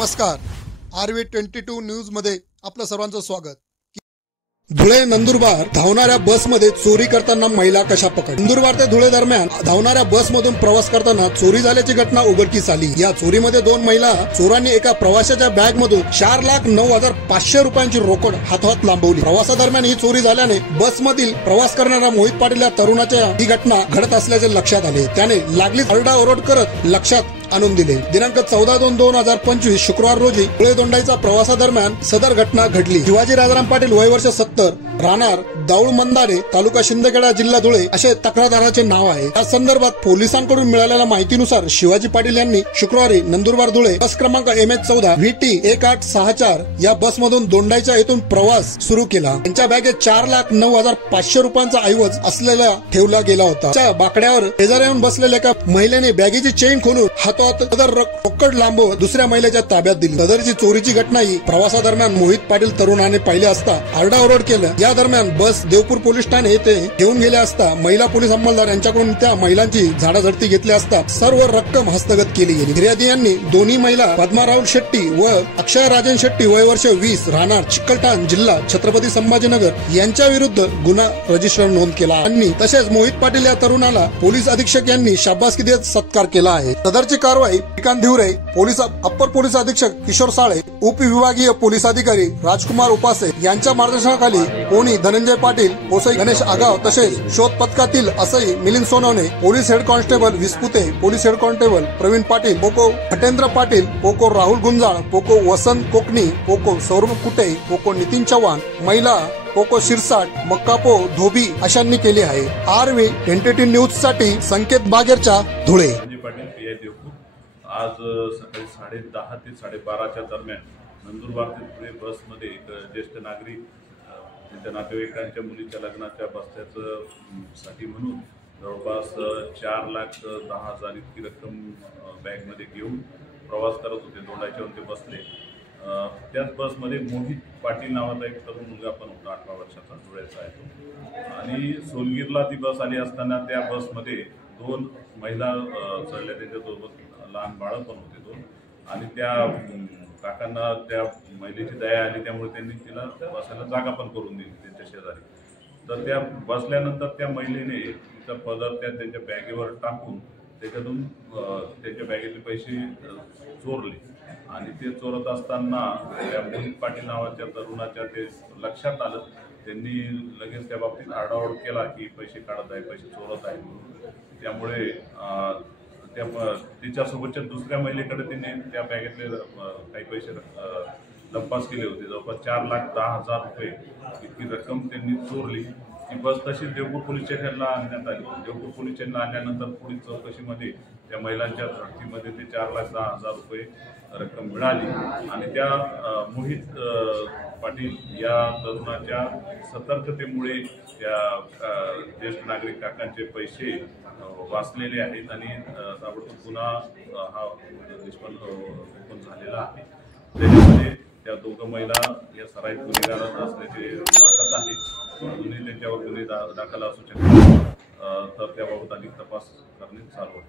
नमस्कार, RV22 news मध्ये आपलं सर्वांचं स्वागत। धुळे नंदुरबार धावणाऱ्या बसमध्ये चोरी करताना महिला कशा पकड। नंदुरबार ते धुळे दरम्यान धावणाऱ्या बसमधून प्रवास करताना चोरी झाल्याची घटना उघडकीस आली। या चोरीमध्ये 2 महिला चोरांनी एका प्रवाशाच्या बॅग मधून 4,09,500 रुपयांची रोकड हातात लांबवली। प्रवासादरम्यान ही चोरी झाल्याने बसमधील प्रवास करणाऱ्या मोहित पाटील या तरुणाच्या ही घटना घडत असल्याचे लक्षात आले। त्याने लागलीच आरडाओरड करत लक्षात आणून दिले। दिनांक 14/2/2025 शुक्रवार रोजी धुळे दोंडाईचा प्रवासादरम्यान सदर घटना घडली। शिवाजी राजाराम पाटील वय वर्ष 70 राहणार दाऊळ मंदारे तालुका शिंदखेडा जिल्हा धुळे असे तक्रारदाराचे नाव आहे। या संदर्भात पोलिसांकडून मिळालेल्या माहितीनुसार शिवाजी पाटील यांनी शुक्रवारी नंदुरबार धुळे बस क्रमांक MH14 VT 1864 या बसमधून दोंडाईच्या येथून प्रवास सुरू केला। त्यांच्या बॅगेत 4,09,500 रुपयांचा ऐवज असलेला ठेवला गेला होता। त्या बाकड्यावर शेजारी येऊन बसलेल्या एका महिलेने बॅगेची चेन खोलून सदर रोकड लांबवत दुसऱ्या महिलेच्या ताब्यात दिली। सदरची चोरीची घटना ही प्रवासादरम्यान मोहित पाटील तरुणाने पाहिले असता आरडाओरड केलं। या दरम्यान बस देवपूर पोलीस ठाणे येथे घेऊन गेले असता महिला पोलीस अंमलदार यांच्याकडून त्या महिलांची झाडाझडती घेतली असता सर्व रक्कम हस्तगत केली गेली। फिर्यादी यांनी दोन्ही महिला पद्मा राहुल शेट्टी व अक्षय राजन शेट्टी वय वर्ष 20 राहणार चिकलठाण जिल्हा छत्रपती संभाजीनगर यांच्या विरुद्ध गुन्हा रजिस्टर नोंद केला आणि तसेच मोहित पाटील या तरुणाला पोलीस अधीक्षक यांनी शाबासकी देत सत्कार केला आहे। सदरची कारवाई Shrikant Dhivare police upper police अधीक्षक किशोर साळे उपविभागीय पोलीस अधिकारी राजकुमार उपासे यांच्या मार्गदर्शनाखाली कोणी धनंजय पाटील पोसई गणेश आगाव तसेच शोध पथकातील असई Milind Sonawane police head constable Vispute police head constable Pravin Patil पोको हटेंद्र पाटील पोको राहुल गुंजाळ पोको वसंत कोकणी पोको सौरभ कुटे पोको नितीन चव्हाण महिला पोको शिरसाट मक्कापो धोबी अशांनी केली आहे। RV22 न्यूज साठी संकेत बागेरच्या धुळे। आज सकाळी 10:30 ते 12:30च्या दरम्यान नंदुरबार ते धुळे बसमध्ये एक ज्येष्ठ नागरिक त्यांच्या नातेवाईकांच्या मुलीच्या लग्नाच्या बस्त्यासाठी म्हणून जवळपास 4,10,000 इतकी रक्कम बॅगमध्ये घेऊन प्रवास करत होते। दोंडाईच्याहून ते बसले। त्याच बसमध्ये मोहित पाटील नावाचा एक तरुण मुलगा पण होता, 18 वर्षाचा, धुळ्याचा आहे तो। आणि सोलगीरला ती बस आली असताना त्या बसमध्ये 2 महिला चढल्या, त्यांच्यासोबत लहान बाळं पण होते 2। आणि त्या काकांना त्या महिलेची दया आली, त्यामुळे त्यांनी तिला बसायला जागा पण करून दिली त्यांच्या शेजारी। तर त्या बसल्यानंतर त्या महिलेने तिचा पदर त्यांच्या बॅगेवर टाकून त्याच्यातून त्यांच्या बॅगेतले पैसे चोरले। आणि ते चोरत असताना त्या मोहित पाटील नावाच्या तरुणाच्या ते लक्षात आलं। त्यांनी लगेच त्या बाबतीत आरडाओरड केला की पैसे काढत आहे, पैसे चोरत आहे म्हणून। त्यामुळे तिच्यासोबतच्या दुसऱ्या महिलेकडे त्यांनी त्या बॅगेतले काही पैसे लंपास केले होते। जवळपास 4,10,000 रुपये इतकी रक्कम त्यांनी चोरली। ती बस तशीच देवपूर पोलीस स्टेशनला आणण्यात आली। देवपूर पोलीस स्टेशनला आणल्यानंतर पुढील चौकशीमध्ये त्या महिलांच्या झडतीमध्ये ते 4,10,000 रुपये रक्कम मिळाली। आणि त्या मोहित पाटील या तरुणाच्या सतर्कतेमुळे त्या ज्येष्ठ नागरिक काकांचे पैसे वाचलेले आहेत आणि ताबडतोब गुन्हा हा निष्पन्न झालेला आहे। त्याच्यामध्ये त्या 2 महिला या सराईत गुन्हेगार असल्याचे वाटत आहे। अजूनही त्यांच्यावर गुन्हे दाखल असू शकतात, तर त्याबाबत अधिक तपास करणे चालू आहे।